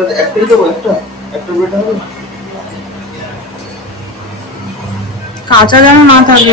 একটা একটাই দেবো একটা? একটা ব্রেড হবে কাঁচা যেন না থাকে।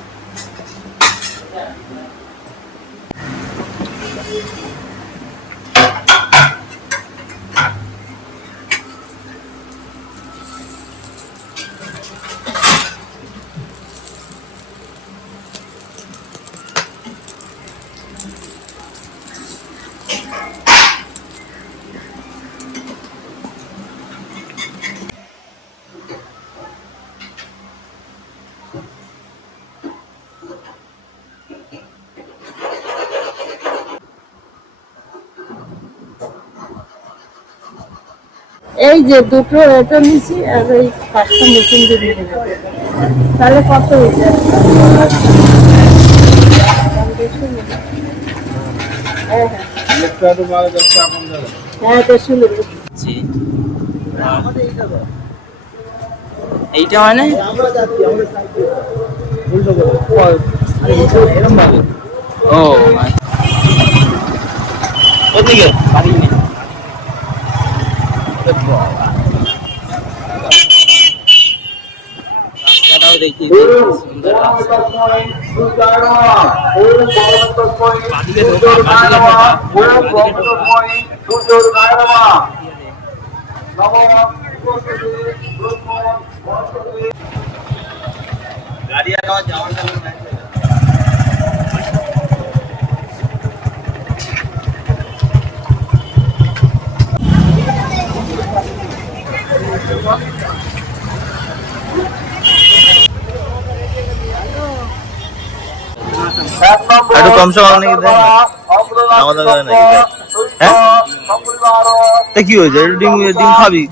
এই যে দুটো এটা নিচ্ছি আর এই পাঁচটা মেশিন দিয়ে নিয়ে তাহলে কত হয়েছে? হ্যাঁ হ্যাঁ। হ্যাঁ এইটা ও ওদিকে বাড়ি। রাস্তাটাও দেখি সুন্দর রাস্তা। বাদিকে ঢোকা, বাদিকে ঢোকা, বাদিকে ঢোকা। গাড়ি আর আমার যাওয়ার জন্য একটু কম সম নাকি দেন নাকি হ্যাঁ? তা কি হয়েছে? ডিম ডিম খাবি?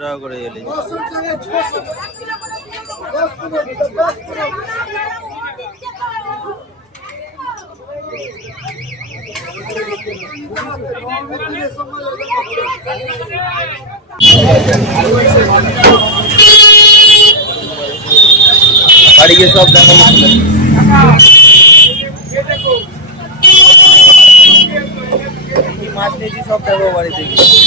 টাকা করে এলে বাড়ি সব দেখা মাছ নিয়েছি সব দেখো বাড়িতে গিয়ে।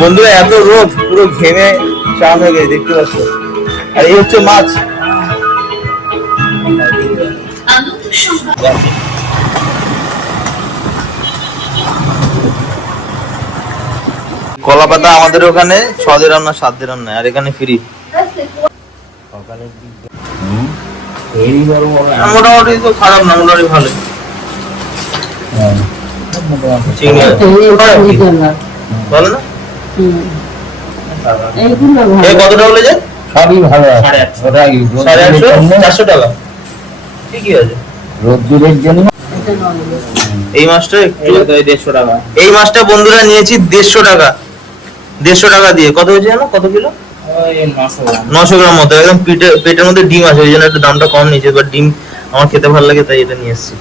বন্ধুরা, এত রোদ, পুরো ঘেমে চান হয়ে গেছে, দেখতে পাচ্ছ। আর এই হচ্ছে মাছ। কলা পাতা আমাদের ওখানে ছ দিরাম না সাত দিরাম আর এখানে ফ্রি মোটামুটি তো খারাপ না মোটামুটি ভালো। না। সবই ভালো সাড়ে আটশো। চারশো টাকা। ঠিকই আছে। রোদ্দুরের জন্য এই মাছটা একটু দেড়শো টাকা। এই মাছটা বন্ধুরা নিয়েছি দেড়শো টাকা। দেড়শো টাকা দিয়ে। কত হয়েছে জানো? কত কিলো? নশো গ্রাম। মতো একদম পেটে পেটের মধ্যে ডিম আছে ওই জন্য একটু দামটা কম নিয়েছে বাট ডিম আমার খেতে ভালো লাগে তাই এটা নিয়ে এসেছি।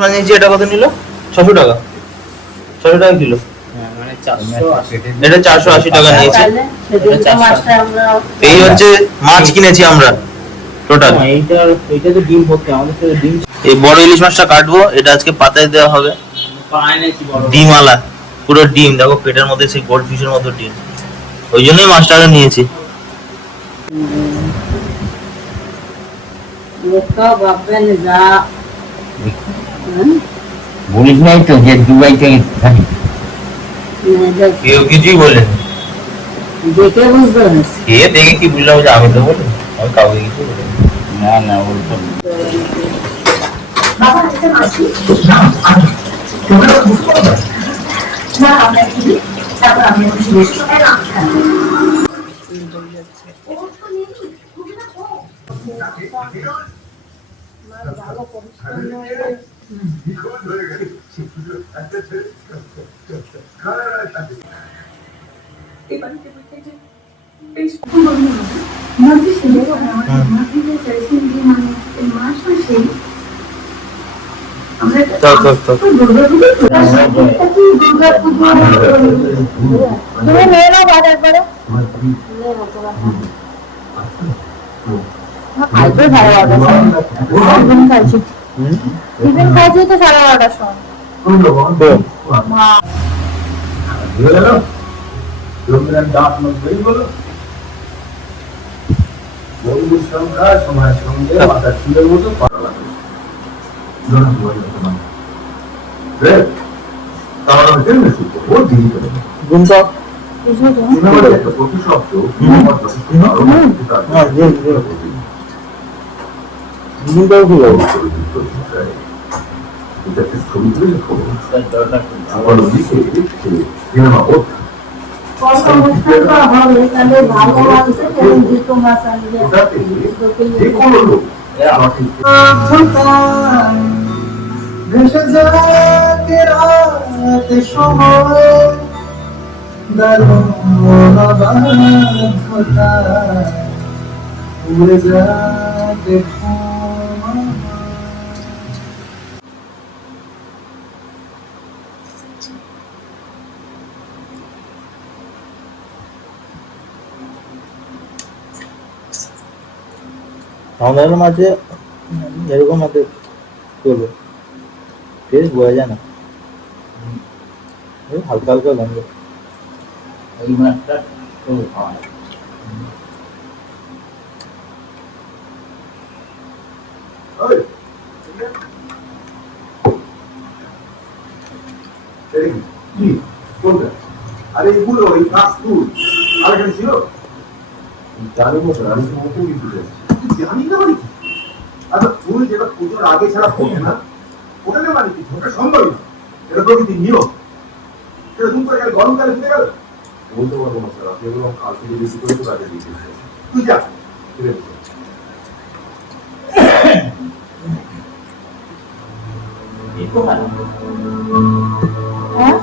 মানে নিয়েছি এটা কত নিল? ছশো টাকা। ছশো টাকা কিলো। হ্যাঁ, মানে এটা চারশো আশি টাকা নিয়েছে। এই হচ্ছে মাছ কিনেছি আমরা টোটাল হ্যাঁ, এইটার এইটা তো ডিম ভর্তি আমাদের তো ডিম এই বড় ইলিশ মাছটা কাটবো এটা আজকে পাতায় দেওয়া হবে। ডিম আলা পুরো ডিম দেখো পেটের মধ্যে সেই গোল্ড ফিশের মতো ডিম। ওই জন্যই মাছটাকে নিয়েছি। ভাববেন বলিস নাই তো যে দুবাই থেকে থাকি। কেউ কিছুই বলেনি দেখে বুঝতে পারছি কে দেখে কি বুঝলাম যে আমি তো বলি আমি কাউকে কিছু বলিনি। না না ওর তো নাও সাড়ে বারোটার সময় টিফিন খাইছি টিফিন খাইছি তো সাড়ে বারোটার সময় মা রবীন্দ্রনাথ দাস নজরুল বলো বন্ধুর সংখ্যা সময়ের সঙ্গে মাথা চুলের মতো পারা লাগে তাহলে তো। ও কর্মসংস্থান করা হবে তাহলে কেমন দুটো মাছ আনবে ওটাতে দুটোকে যে কোনো লোক। ভেসে যাকে যাকে আমাদের মাঝে এরকম মাঝে চলবে টেস্ট বোঝা যায় না। হালকা হালকা গন্ধ। এই মাছটা এই কি? কোনটা? আরে এগুলো এই ফাস্ট ফুড আর এখানে ছিল? জানি মতো আমি তো মুখে কিছু জানি না মানে কি? আচ্ছা যেটা পুজোর আগে ছাড়া ফোটে না ওটা না মানে কি? ওটা সম্ভবই না। এটা প্রকৃতির নিয়ম। সেটা হুম করে গেল গরমকালে ঢুকে গেল? বলতে পারব না স্যার। আপনি এগুলো কালকে যদি করে তো কাজে দিয়ে দিয়েছেন তুই যা। ঠিক আছে হ্যাঁ?